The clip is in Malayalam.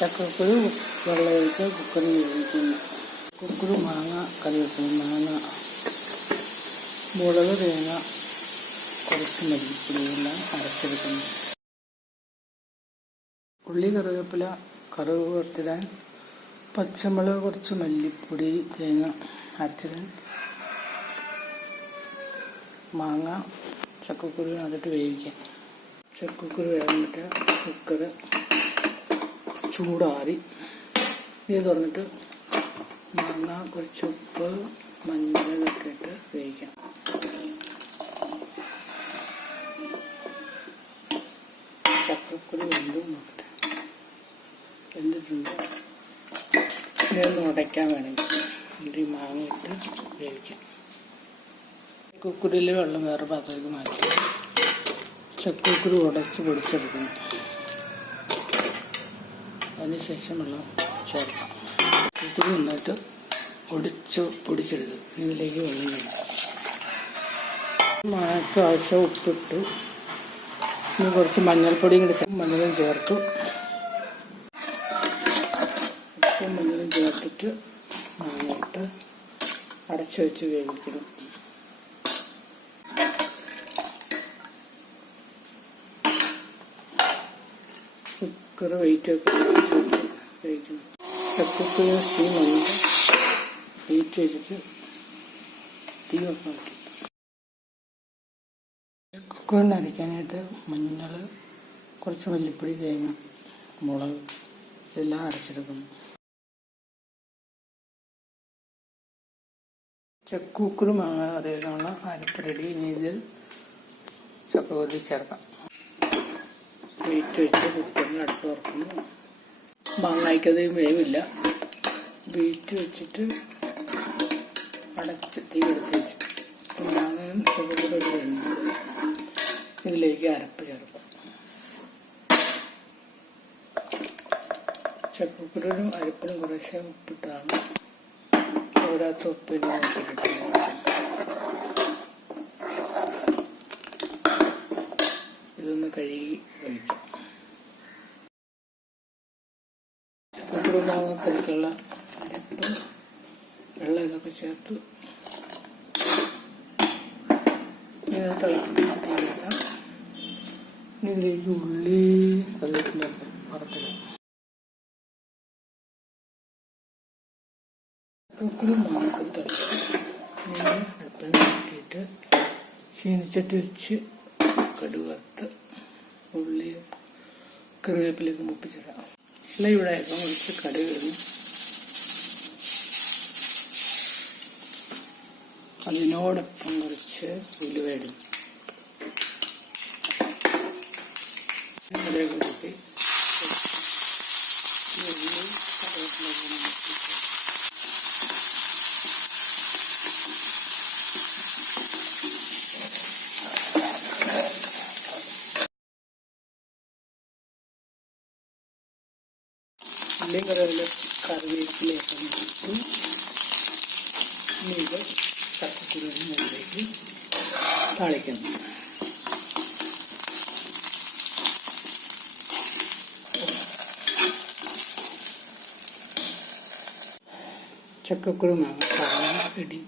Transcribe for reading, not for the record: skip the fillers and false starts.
ചക്കക്കുരു വെള്ളമൊഴിച്ച് കുക്കറിൽ വേവിക്കുന്നു. ചക്കക്കുരു, മാങ്ങ, കറിവേപ്പില, മാങ്ങ, മുളക്, തേങ്ങ, കുറച്ച് മല്ലിപ്പൊടിയെല്ലാം അരച്ചെടുക്കുന്നു. ഉള്ളി, കറിവേപ്പില, കറുവ് വറുത്തിടാൻ, പച്ചമുളക്, കുറച്ച് മല്ലിപ്പൊടി, തേങ്ങ അരച്ചിടാൻ, മാങ്ങ, ചക്കക്കുരു അതിട്ട് വേവിക്കാൻ. ചക്കക്കുരു വേവിട്ട് കുക്കർ ചൂടാറി ഇത് തുറന്നിട്ട് മാങ്ങ, കുറച്ച് ഉപ്പ്, മഞ്ഞൾ ഇതൊക്കെ ഇട്ട് വേവിക്കാം. ചക്കക്കുരു നോക്കട്ടെ, വെന്തിട്ടുണ്ട്. ഇതൊന്ന് ഉടയ്ക്കാൻ വേണമെങ്കിൽ എന്നിട്ട് ഈ മാങ്ങ ഇട്ട് വേവിക്കാം. ചക്കക്കുരുവിലെ വെള്ളം വേറെ പാത്രത്തേക്ക് മാറ്റി ചക്കക്കുരു ഉടച്ച് പൊടിച്ചെടുക്കണം. അതിനുശേഷം വെള്ളം ചേർക്കാം. ചക്കക്കുരു നന്നായിട്ട് ഒടിച്ച് പൊടിച്ചെടുത്ത് ഇതിലേക്ക് വെള്ളം ചേർക്കാം. മാങ്ങയ്ക്ക് ആവശ്യം ഉപ്പിട്ടു. ഇനി കുറച്ച് മഞ്ഞൾപ്പൊടിയും കൂടി മഞ്ഞളും ചേർത്തു. ഉപ്പും മഞ്ഞളും ചേർത്തിട്ട് മാങ്ങയിട്ട് അടച്ചു വെച്ച് വേവിക്കണം. കുക്കർ വെയിറ്റ് ഒക്കെ വേവിക്കണം. ചക്കക്കുരു സ്റ്റീം വന്നിട്ട് വെയിറ്റ് വെച്ചിട്ട് തീ വെക്കാൻ പറ്റും. കുക്കറിന് അരയ്ക്കാനായിട്ട് മഞ്ഞൾ, കുറച്ച് മല്ലിപ്പൊടി, തേങ്ങ, മുളക് ഇതെല്ലാം അരച്ചെടുക്കുന്നു. ചക്കക്കുരു മാങ്ങ കറിയിലുള്ള അരപ്പ് റെഡി. ഇനി ഇതിൽ ചക്കക്കുരു ചേർക്കാം. വെയിറ്റ് വെച്ച് കുക്കറിന് അടുപ്പ് തുറക്കുന്നു. മാങ്ങയ്ക്കത് വേവില്ല. വെയിറ്റ് വെച്ചിട്ട് അടച്ച് തീ എടുത്ത് വെച്ചു. മാങ്ങയും ചക്കക്കുരു വെന്ത് ഇതിലേക്ക് അരപ്പ് ചേർക്കാം. ചക്കക്കുരുവിനും അരപ്പിനും കുറേശ്ശെ ഉപ്പിട്ടാണ് പോരാത്ത ഉപ്പിന് ഇട്ടിട്ട് ഇതൊന്ന് കഴുകി കഴിക്കാം. ചക്കക്കുരു മാങ്ങക്കറിക്കുള്ള അരപ്പ് വെള്ളം ഇതൊക്കെ ചേർത്ത് തിളക്കാം. ഇതിലേക്ക് ഉള്ളി, കറിവേപ്പില വറുത്തിടാം. ചക്കക്കുരു മാങ്ങക്കറി തിളക്കാം. അടുപ്പിൽ നോക്കിയിട്ട് ചീനിച്ചട്ടി വെച്ച് കടുക് വറുത്ത് ഉള്ളിയും കറിവേപ്പിലേക്ക് മുപ്പിച്ചിടാം. ഇവിടെ കുറച്ച് കടുക് ഇടുന്നു. അതിനോടൊപ്പം കുറച്ച് ഉലുവ ഇടുന്നു. കടുക് കൂട്ടി ഉള്ളി കറിവേപ്പിലേക്ക് മുപ്പിച്ച് ഉള്ളിയും കറിവേപ്പിലയൊക്കെ ഇട്ടു. ഇത് ചക്കക്കുരുവിന് മുകളിലേക്ക് താളിക്കുന്നു. ചക്കക്കുരു മാങ്ങ റെഡി.